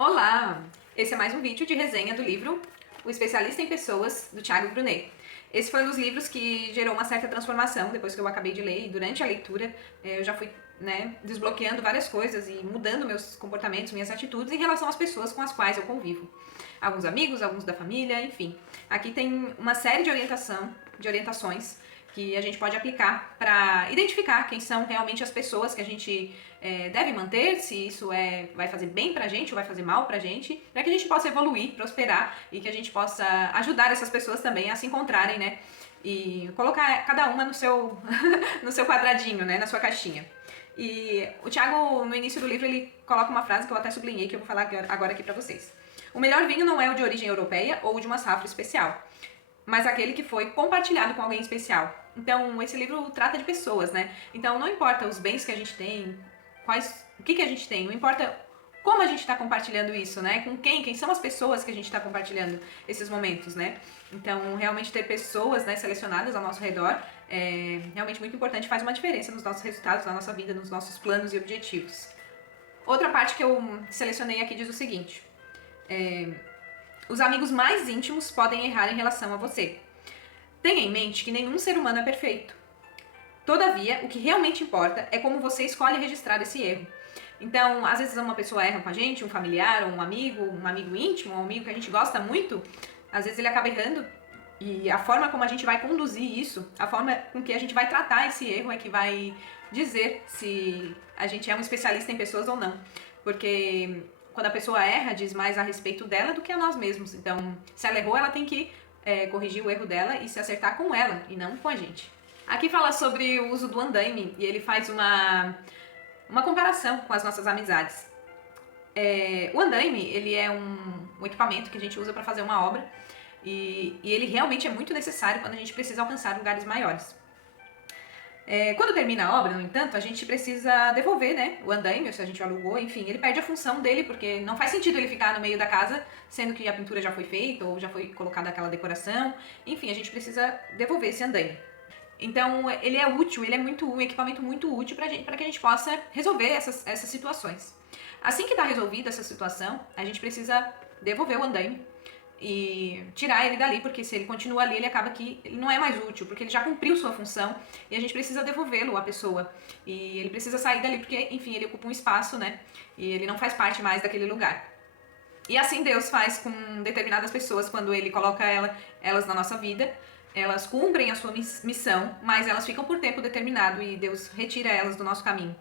Olá! Esse é mais um vídeo de resenha do livro O Especialista em Pessoas, do Thiago Brunet. Esse foi um dos livros que gerou uma certa transformação depois que eu acabei de ler, e durante a leitura eu já fui desbloqueando várias coisas e mudando meus comportamentos, minhas atitudes em relação às pessoas com as quais eu convivo. Alguns amigos, alguns da família, enfim. Aqui tem uma série de orientações que a gente pode aplicar para identificar quem são realmente as pessoas que a gente deve manter, se isso vai fazer bem pra gente ou vai fazer mal pra gente, para que a gente possa evoluir, prosperar e que a gente possa ajudar essas pessoas também a se encontrarem, né? E colocar cada uma no seu, no seu quadradinho, né? Na sua caixinha. E o Thiago, no início do livro, ele coloca uma frase que eu até sublinhei, que eu vou falar agora aqui pra vocês. O melhor vinho não é o de origem europeia ou de uma safra especial, mas aquele que foi compartilhado com alguém especial. Então, esse livro trata de pessoas, né? Então, não importa os bens que a gente tem, o que a gente tem, não importa como a gente está compartilhando isso, né? Com quem são as pessoas que a gente está compartilhando esses momentos, né? Então, realmente ter pessoas, né, selecionadas ao nosso redor é realmente muito importante, faz uma diferença nos nossos resultados, na nossa vida, nos nossos planos e objetivos. Outra parte que eu selecionei aqui diz o seguinte: os amigos mais íntimos podem errar em relação a você. Tenha em mente que nenhum ser humano é perfeito. Todavia, o que realmente importa é como você escolhe registrar esse erro. Então, às vezes uma pessoa erra com a gente, um familiar, ou um amigo íntimo, um amigo que a gente gosta muito, às vezes ele acaba errando, e a forma como a gente vai conduzir isso, a forma com que a gente vai tratar esse erro é que vai dizer se a gente é um especialista em pessoas ou não. Porque quando a pessoa erra, diz mais a respeito dela do que a nós mesmos. Então, se ela errou, ela tem que corrigir o erro dela e se acertar com ela, e não com a gente. Aqui fala sobre o uso do andaime, e ele faz uma comparação com as nossas amizades. O andaime, ele é um equipamento que a gente usa para fazer uma obra, e ele realmente é muito necessário quando a gente precisa alcançar lugares maiores. Quando termina a obra, no entanto, a gente precisa devolver, né, o andaime, se a gente alugou, enfim, ele perde a função dele, porque não faz sentido ele ficar no meio da casa, sendo que a pintura já foi feita ou já foi colocada aquela decoração. Enfim, a gente precisa devolver esse andaime. Então, ele é útil, ele é um equipamento muito útil para que a gente possa resolver essas situações. Assim que está resolvida essa situação, a gente precisa devolver o andaime e tirar ele dali, porque se ele continua ali, ele acaba que ele não é mais útil, porque ele já cumpriu sua função e a gente precisa devolvê-lo à pessoa. E ele precisa sair dali porque, enfim, ele ocupa um espaço, né? E ele não faz parte mais daquele lugar. E assim Deus faz com determinadas pessoas quando ele coloca elas na nossa vida. Elas cumprem a sua missão, mas elas ficam por tempo determinado e Deus retira elas do nosso caminho.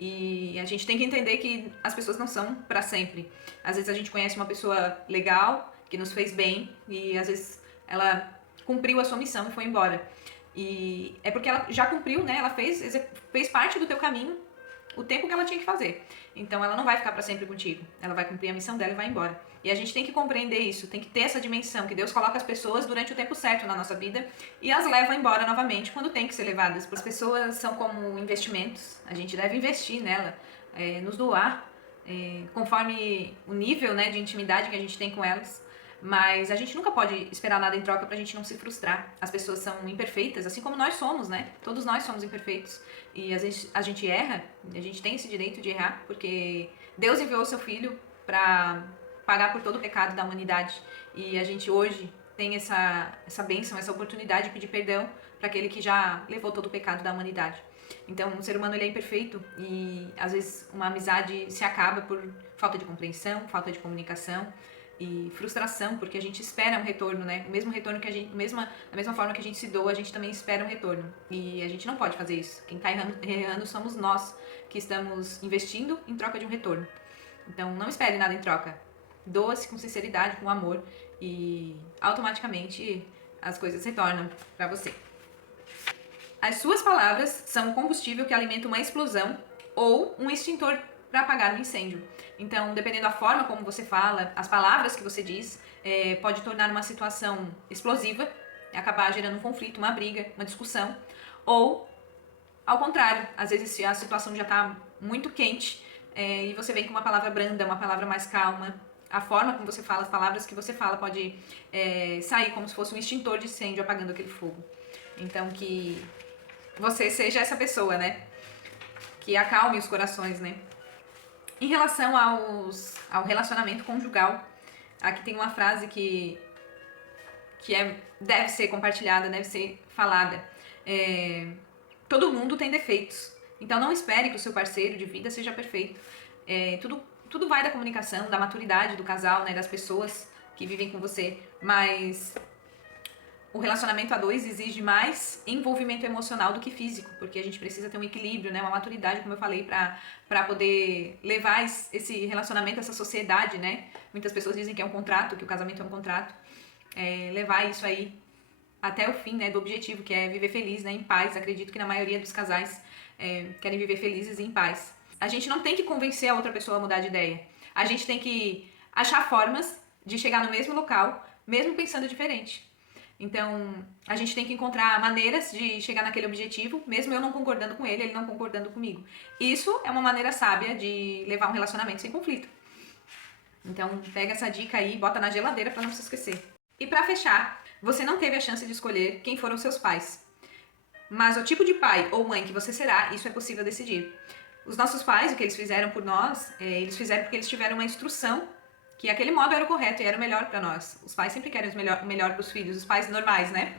E a gente tem que entender que as pessoas não são para sempre. Às vezes a gente conhece uma pessoa legal, que nos fez bem, e às vezes ela cumpriu a sua missão e foi embora. E é porque ela já cumpriu, né? Ela fez parte do teu caminho o tempo que ela tinha que fazer. Então ela não vai ficar para sempre contigo. Ela vai cumprir a missão dela e vai embora. E a gente tem que compreender isso, tem que ter essa dimensão, que Deus coloca as pessoas durante o tempo certo na nossa vida e as leva embora novamente quando tem que ser levadas. As pessoas são como investimentos, a gente deve investir nela, nos doar, conforme o nível, né, de intimidade que a gente tem com elas. Mas a gente nunca pode esperar nada em troca pra gente não se frustrar. As pessoas são imperfeitas, assim como nós somos, né? Todos nós somos imperfeitos. E às vezes a gente erra, a gente tem esse direito de errar, porque Deus enviou o seu Filho pra pagar por todo o pecado da humanidade. E a gente hoje tem essa bênção, essa oportunidade de pedir perdão para aquele que já levou todo o pecado da humanidade. Então, o ser humano ele é imperfeito e às vezes uma amizade se acaba por falta de compreensão, falta de comunicação e frustração, porque a gente espera um retorno, né? O mesmo retorno que da mesma forma que a gente se doa, a gente também espera um retorno. E a gente não pode fazer isso. Quem está errando somos nós, que estamos investindo em troca de um retorno. Então, não espere nada em troca. Doa-se com sinceridade, com amor, e automaticamente as coisas retornam para você. As suas palavras são o combustível que alimenta uma explosão ou um extintor para apagar um incêndio. Então, dependendo da forma como você fala, as palavras que você diz, pode tornar uma situação explosiva, acabar gerando um conflito, uma briga, uma discussão, ou ao contrário, às vezes se a situação já está muito quente e você vem com uma palavra branda, uma palavra mais calma, a forma como você fala, as palavras que você fala pode sair como se fosse um extintor de incêndio apagando aquele fogo. Então que você seja essa pessoa, né? Que acalme os corações, né? Em relação ao relacionamento conjugal, aqui tem uma frase que deve ser compartilhada, deve ser falada. Todo mundo tem defeitos, então não espere que o seu parceiro de vida seja perfeito. Tudo vai da comunicação, da maturidade do casal, né, das pessoas que vivem com você, mas o relacionamento a dois exige mais envolvimento emocional do que físico, porque a gente precisa ter um equilíbrio, né, uma maturidade, como eu falei, para poder levar esse relacionamento, essa sociedade, né? Muitas pessoas dizem que é um contrato, que o casamento é um contrato. Levar isso aí até o fim, né, do objetivo, que é viver feliz, né, em paz. Acredito que na maioria dos casais querem viver felizes e em paz. A gente não tem que convencer a outra pessoa a mudar de ideia. A gente tem que achar formas de chegar no mesmo local, mesmo pensando diferente. Então, a gente tem que encontrar maneiras de chegar naquele objetivo, mesmo eu não concordando com ele não concordando comigo. Isso é uma maneira sábia de levar um relacionamento sem conflito. Então, pega essa dica aí e bota na geladeira para não se esquecer. E para fechar, você não teve a chance de escolher quem foram seus pais. Mas o tipo de pai ou mãe que você será, isso é possível decidir. Os nossos pais, o que eles fizeram por nós, eles fizeram porque eles tiveram uma instrução que aquele modo era o correto e era o melhor para nós. Os pais sempre querem o melhor para os filhos, os pais normais, né?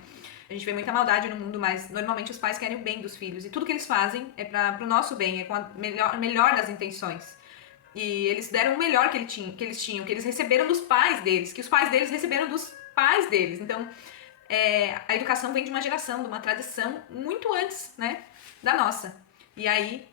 A gente vê muita maldade no mundo, mas normalmente os pais querem o bem dos filhos. E tudo que eles fazem é para o nosso bem, é com a melhor das intenções. E eles deram o melhor que eles tinham, que eles receberam dos pais deles, que os pais deles receberam dos pais deles. Então, a educação vem de uma geração, de uma tradição muito antes, né, da nossa. E aí,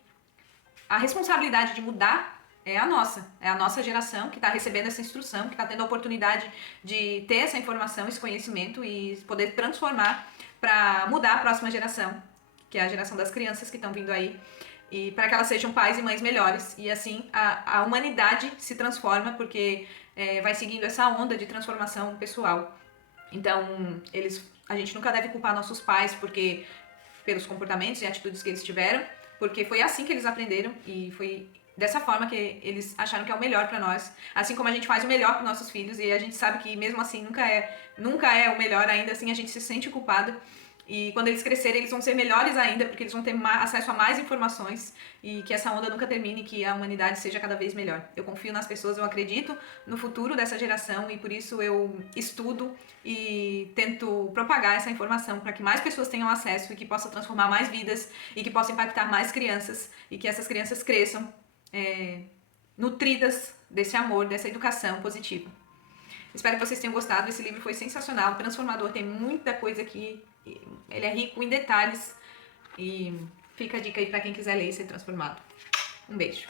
a responsabilidade de mudar é a nossa geração que está recebendo essa instrução, que está tendo a oportunidade de ter essa informação, esse conhecimento e poder transformar para mudar a próxima geração, que é a geração das crianças que estão vindo aí, e para que elas sejam pais e mães melhores. E assim a humanidade se transforma, porque vai seguindo essa onda de transformação pessoal. Então, a gente nunca deve culpar nossos pais pelos comportamentos e atitudes que eles tiveram, porque foi assim que eles aprenderam e foi dessa forma que eles acharam que é o melhor para nós. Assim como a gente faz o melhor para nossos filhos e a gente sabe que mesmo assim nunca é o melhor, ainda assim a gente se sente culpado. E quando eles crescerem, eles vão ser melhores ainda, porque eles vão ter acesso a mais informações e que essa onda nunca termine e que a humanidade seja cada vez melhor. Eu confio nas pessoas, eu acredito no futuro dessa geração e por isso eu estudo e tento propagar essa informação para que mais pessoas tenham acesso e que possa transformar mais vidas e que possa impactar mais crianças e que essas crianças cresçam nutridas desse amor, dessa educação positiva. Espero que vocês tenham gostado. Esse livro foi sensacional, transformador, tem muita coisa aqui. Ele é rico em detalhes e fica a dica aí para quem quiser ler e ser transformado. Um beijo.